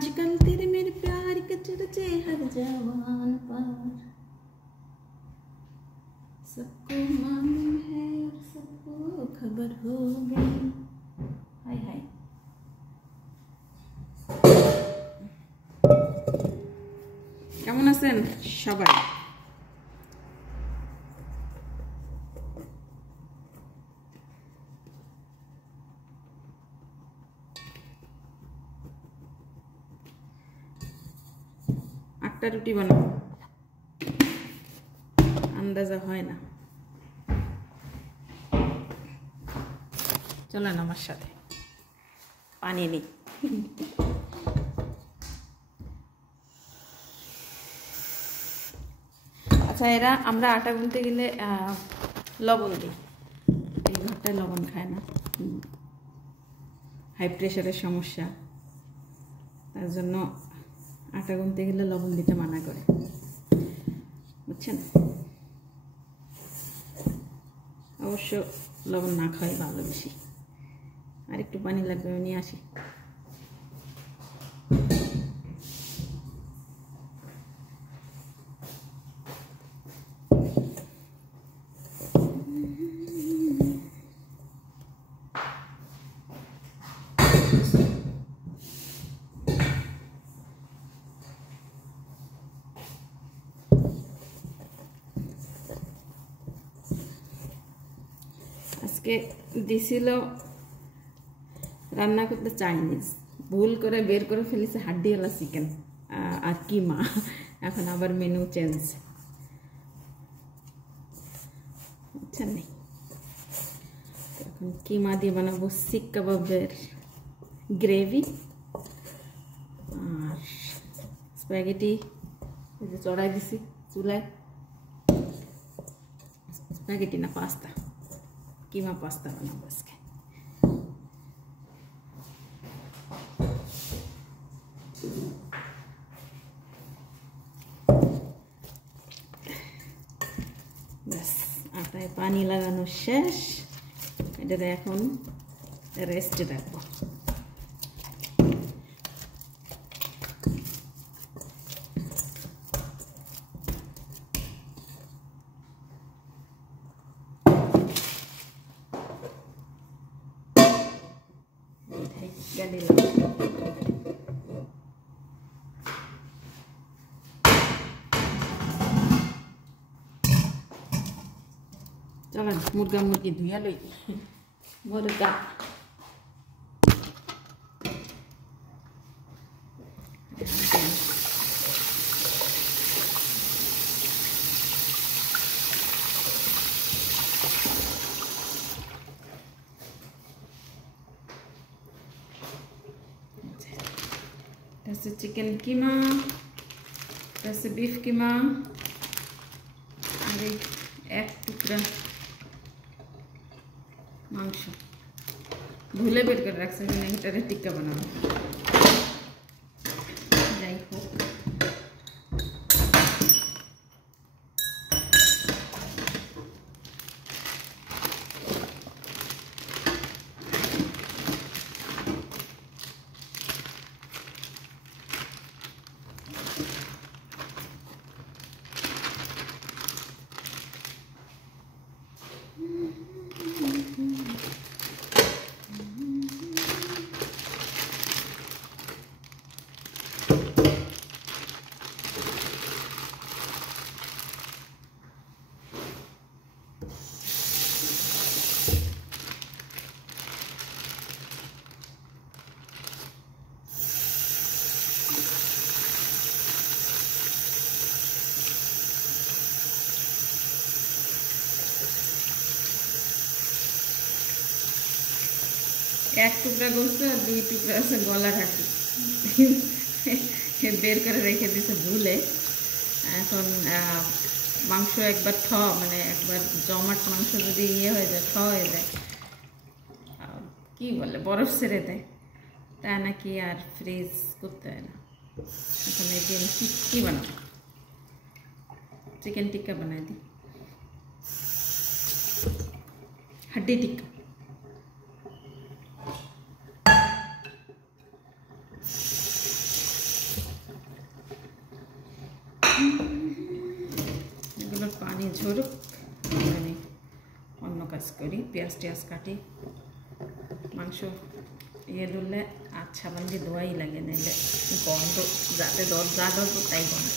आजकल तेरे मेरे प्यार के चर्चे हर जवान पर, सबको मालूम है और सबको खबर हो गई। हाय हाय কেমন আছেন সবাই? আটটা রুটি বানাবো, আন্দাজা হয় না। চলেন আমার সাথে, পানি নেই। আচ্ছা, এরা আমরা আটা গুনতে গেলে লবণ দিই, এই ঘরটায় লবণ খায় না, হাই প্রেশারের সমস্যা, তার জন্য আটা গুনতে গেলে লবণ দিতে মানা করে, বুঝছেন? অবশ্য লবণ না খাওয়াই ভালো বেশি। আর একটু পানি লাগবে, আমি নিয়ে আসি। আজকে দিছিল রান্না করতে চাইনিজ, ভুল করে বের করে ফেলেছে হাড্ডিওয়ালা চিকেন আর কিমা। এখন আবার মেনু চেঞ্জ, বুঝছেন? নেই, এখন কিমা দিয়ে বানাবো শিক কাবাবের গ্রেভি আর স্প্যাগেটি। এই যে চড়াই দিছি চুলায়, স্প্যাগেটি না পাস্তা, কিমা পাস্তা বানাবো আজকে। ব্যাস, আটায় পানি লাগানো শেষ, এটাতে এখন রেস্টে রাখবো। চলেন মুরগা মুরগি ধুইয়া লই। মুরগা das ist chicken kima, das ist beef kima, আর এক টুকরা মাংস ভুলে বের করে রাখছে, এটারে টিক্কা বানাবো। যাই হোক, এক টুকরা গোস্ত আর দুই টুকরা আছে গলা ঘাটি, বের করে রেখে দিয়েছে ভুলে। এখন মাংস একবার মানে একবার জমাট মাংস যদি ইয়ে হয়ে যায়, হয়ে যায়, কি বলে বরফ ছেড়ে দেয়, তা নাকি আর ফ্রিজ করতে হয় না। এখন এই দিয়ে কি বানাবো, চিকেন টিক্কা বানাই দিই, হাড্ডি টিক্কা। কাজ করি, পেঁয়াজ টিয়াজ কাটি। মাংস ইয়ে ধরলে আর সাবান দিয়ে ধোয়াই লাগে, নাইলে গন্ধ, যাতে যা ধরবো তাই গন্ধ।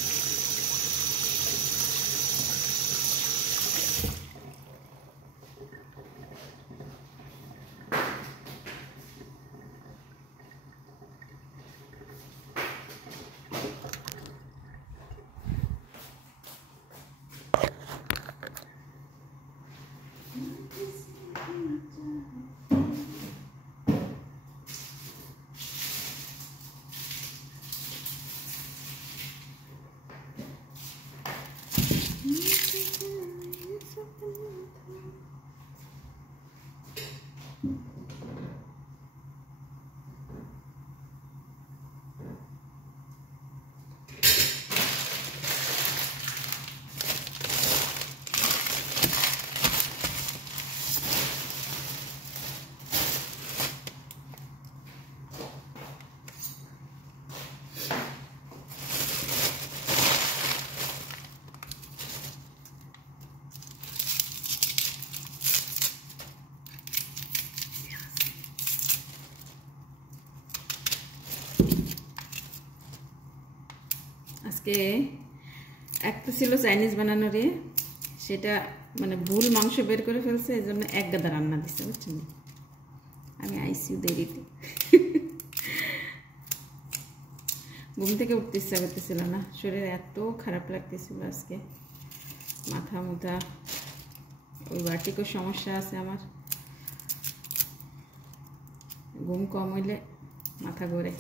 আজকে একটা ছিল চাইনিজ বানানোরে, সেটা মানে ভুল মাংস বের করে ফেলছে, এই জন্য এক গাদা রান্না দিচ্ছে, বুঝছেন? আমি আইসিউ দেরিতে ঘুম থেকে উঠতে ইচ্ছা করতেছিল না, শরীর এত খারাপ লাগতেছিল আজকে, মাথা মুথা, ওই ভার্টিকোর সমস্যা আছে আমার, ঘুম কম হইলে মাথা ঘোরে,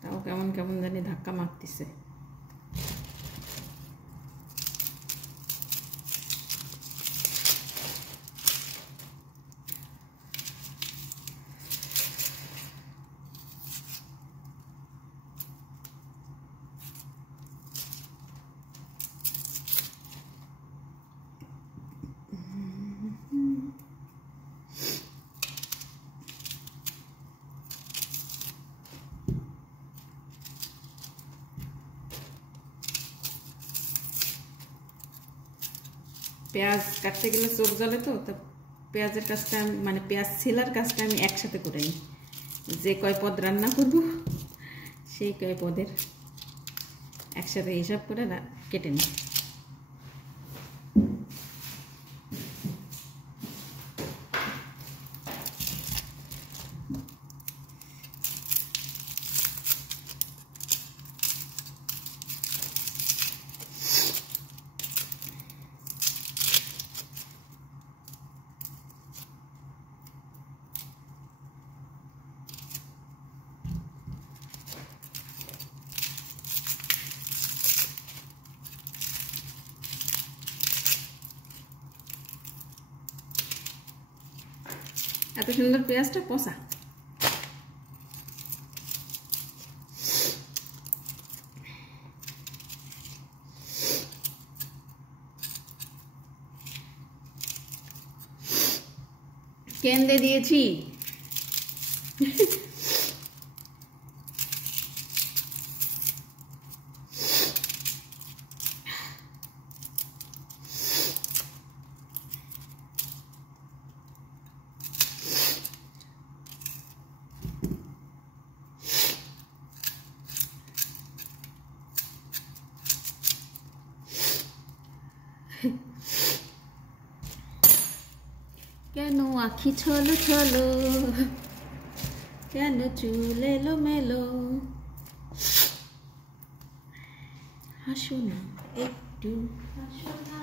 তাও কেমন কেমন জানি ধাক্কা মারতেছে। পেঁয়াজ কাটতে গেলে চোখ জ্বলে, তো পেঁয়াজের কাজটা মানে পেঁয়াজ ছিলার কাজটা আমি একসাথে করে নিই, যে কয় পদ রান্না করব সেই কয় পদের একসাথে হিসাব করে কেটে নিই। এত সুন্দর পেঁয়াজটা পচা, কেন্দে দিয়েছি। কেন আখি ছলো ছলো, কেন চুল এলো মেলো, হাসো না একটু, হাসো না,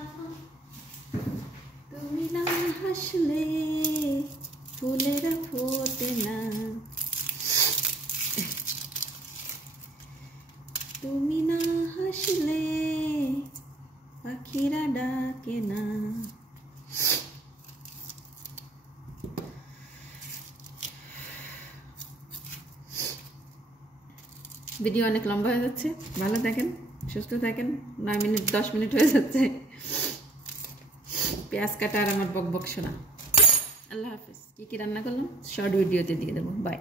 তুমি না হাসলে ফুলেরা ফোটে না, তুমি না হাসলে পাখিরা ডাকে না। ভিডিও অনেক লম্বা হয়ে যাচ্ছে, ভালো থাকেন, সুস্থ থাকেন। 9 মিনিট 10 মিনিট হয়ে যাচ্ছে, পেঁয়াজ কাটা আর আমার বক বক শোনা। আল্লাহ হাফিজ। কি কি রান্না করলাম শর্ট ভিডিওতে দিয়ে দেবো। বাই।